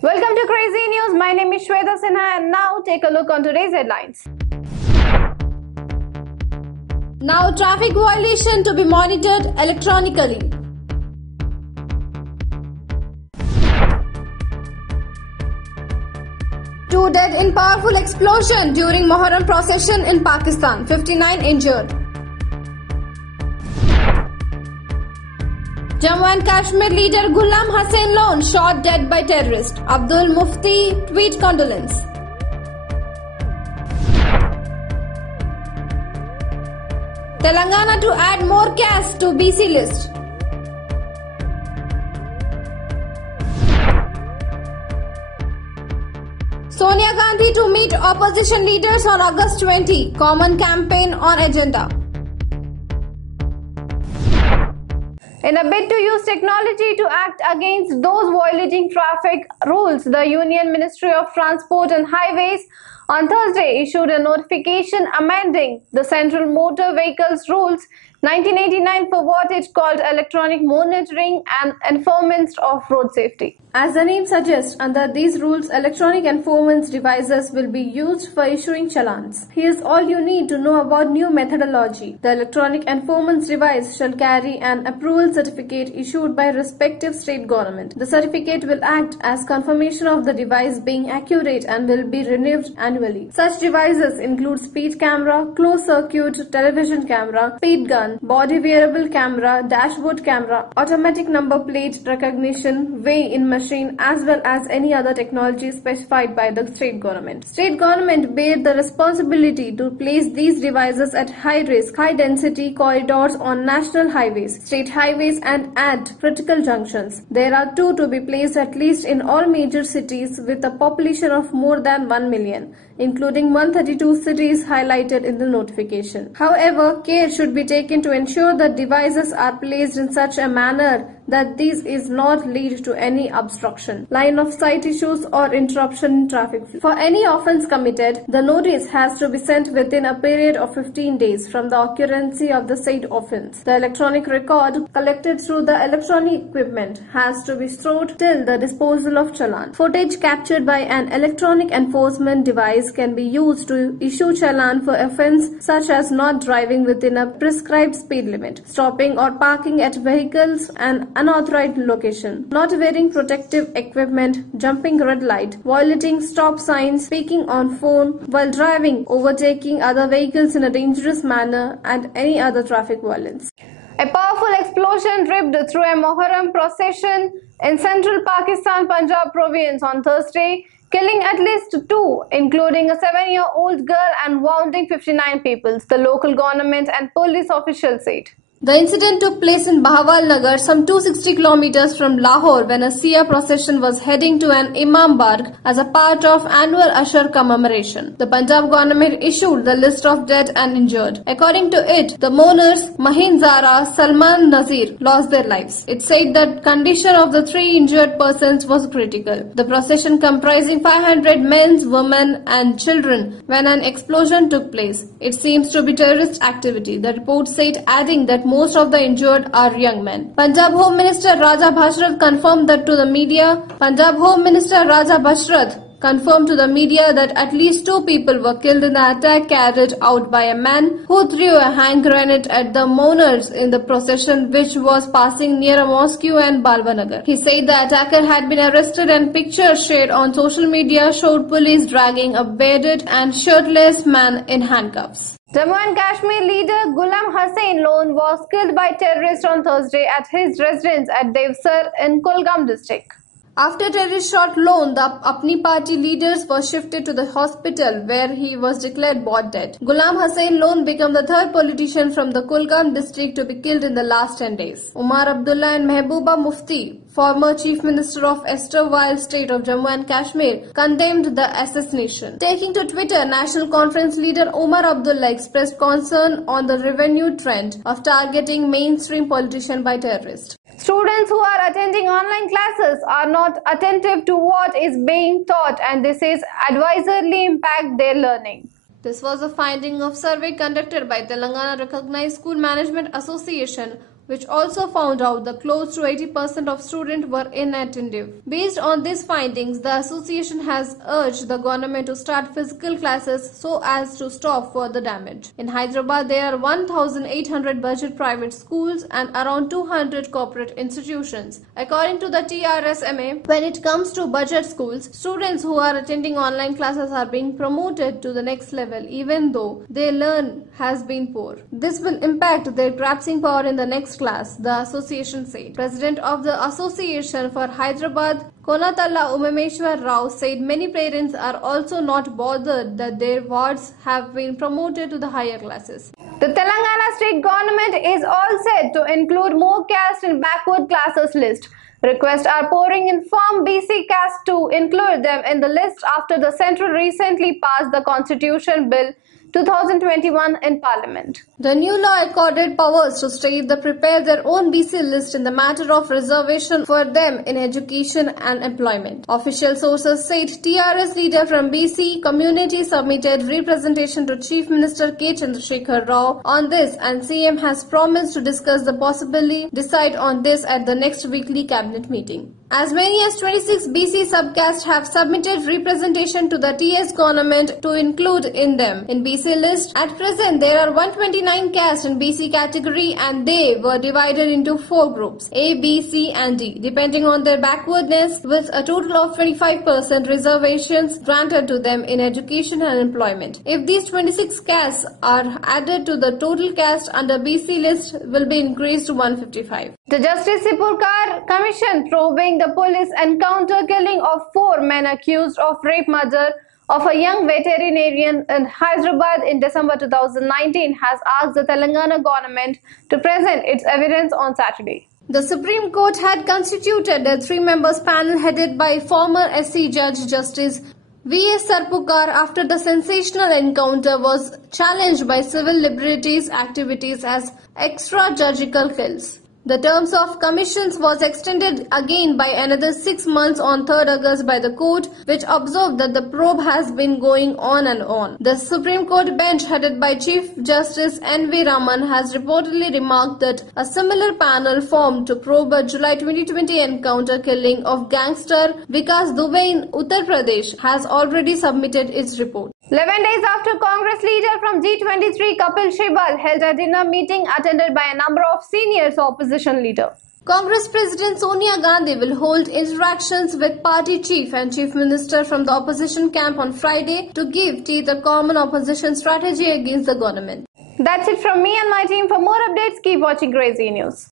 Welcome to Crazy News. My name is Shweta Sinha and now take a look on today's headlines. Now traffic violation to be monitored electronically. Two dead in powerful explosion during Muharram procession in Pakistan. 59 injured. Jammu and Kashmir leader Ghulam Hussain Lone shot dead by terrorist. Abdul Mufti tweet condolence. Telangana to add more castes to BC list. Sonia Gandhi to meet opposition leaders on August 20. Common campaign on agenda. In a bid to use technology to act against those violating traffic rules, the Union Ministry of Transport and Highways on Thursday issued a notification amending the Central Motor Vehicles Rules 1989 for what it called electronic monitoring and enforcement of road safety. As the name suggests, under these rules, electronic enforcement devices will be used for issuing challans. Here's all you need to know about new methodology. The electronic enforcement device shall carry an approval certificate issued by respective state government. The certificate will act as confirmation of the device being accurate and will be renewed annually. Such devices include speed camera, closed circuit television camera, speed gun, body wearable camera, dashboard camera, automatic number plate recognition, weigh-in machine, as well as any other technology specified by the state government. State government bear the responsibility to place these devices at high risk, high density corridors on national highways, state highways and at critical junctions. There are two to be placed at least in all major cities with a population of more than 1 million, including 132 cities highlighted in the notification. However, care should be taken to ensure that devices are placed in such a manner that these is not lead to any obstruction, line of sight issues or interruption in traffic flow. For any offence committed, the notice has to be sent within a period of 15 days from the occurrence of the said offence. The electronic record collected through the electronic equipment has to be stored till the disposal of challan. Footage captured by an electronic enforcement device can be used to issue challan for offence such as not driving within a prescribed speed limit, stopping or parking at vehicles and unauthorized location, not wearing protective equipment, jumping red light, violating stop signs, speaking on phone while driving, overtaking other vehicles in a dangerous manner, and any other traffic violence. A powerful explosion ripped through a Muharram procession in central Pakistan, Punjab province on Thursday, killing at least two, including a 7-year-old girl, and wounding 59 people, the local government and police officials said. The incident took place in Bahawal Nagar, some 260 kilometers from Lahore, when a Sia procession was heading to an Imam Barg as a part of annual Ashar commemoration. The Punjab government issued the list of dead and injured. According to it, the mourners Mahin Zara, Salman Nazir lost their lives. It said that condition of the three injured persons was critical. The procession comprising 500 men, women and children when an explosion took place. It seems to be terrorist activity, the report said, adding that most of the injured are young men. Punjab Home Minister Raja Bhashrath confirmed that to the media. Punjab Home Minister Raja Bhashrath confirmed to the media that at least two people were killed in the attack carried out by a man who threw a hand grenade at the mourners in the procession which was passing near a mosque in Balwanagar. He said the attacker had been arrested and pictures shared on social media showed police dragging a bearded and shirtless man in handcuffs. Jammu and Kashmir leader Ghulam Hussain Lone was killed by terrorists on Thursday at his residence at Devsar in Kulgam district. After terrorist shot Lone, the Apni party leaders were shifted to the hospital where he was declared brought dead. Ghulam Hussain Lone became the third politician from the Kulgam district to be killed in the last 10 days. Umar Abdullah and Mehbooba Mufti, former Chief Minister of erstwhile state of Jammu and Kashmir, condemned the assassination. Taking to Twitter, National Conference leader Umar Abdullah expressed concern on the renewed trend of targeting mainstream politicians by terrorists. Students who are attending online classes are not attentive to what is being taught and this is advisedly impact their learning. This was a finding of survey conducted by Telangana Recognized School Management Association which also found out that close to 80% of students were inattentive. Based on these findings, the association has urged the government to start physical classes so as to stop further damage. In Hyderabad, there are 1,800 budget private schools and around 200 corporate institutions. According to the TRSMA, when it comes to budget schools, students who are attending online classes are being promoted to the next level even though their learn has been poor. This will impact their grasping power in the next class, the association said. President of the Association for Hyderabad, Konatalla Umameshwar Rao, said many parents are also not bothered that their wards have been promoted to the higher classes. The Telangana state government is all set to include more caste in backward classes list. Requests are pouring in from BC caste to include them in the list after the central recently passed the Constitution Bill 2021 in Parliament. The new law accorded powers to state they prepare their own BC list in the matter of reservation for them in education and employment. Official sources said TRS leader from BC community submitted representation to Chief Minister K. Chandrasekhar Rao on this, and CM has promised to discuss the possibility decide on this at the next weekly cabinet meeting. As many as 26 BC subcastes have submitted representation to the TS government to include in them in BC list. At present, there are 129 castes in BC category and they were divided into 4 groups, A, B, C and D, depending on their backwardness, with a total of 25% reservations granted to them in education and employment. If these 26 castes are added to the total caste under BC list will be increased to 155. The Justice Sipurkar Commission probing the police encounter killing of 4 men accused of rape murder of a young veterinarian in Hyderabad in December 2019 has asked the Telangana government to present its evidence on Saturday. The Supreme Court had constituted a 3-member panel headed by former SC Judge Justice V.S. Sarpukar after the sensational encounter was challenged by civil liberties activities as extrajudicial kills. The terms of commissions was extended again by another 6 months on 3rd August by the court, which observed that the probe has been going on and on. The Supreme Court bench headed by Chief Justice N.V. Raman has reportedly remarked that a similar panel formed to probe a July 2020 encounter killing of gangster Vikas Dubey in Uttar Pradesh has already submitted its report. 11 days after Congress leader from G23 Kapil Sibal held a dinner meeting attended by a number of senior opposition leaders. Congress President Sonia Gandhi will hold interactions with party chief and chief minister from the opposition camp on Friday to give teeth a common opposition strategy against the government. That's it from me and my team. For more updates, keep watching Crazy News.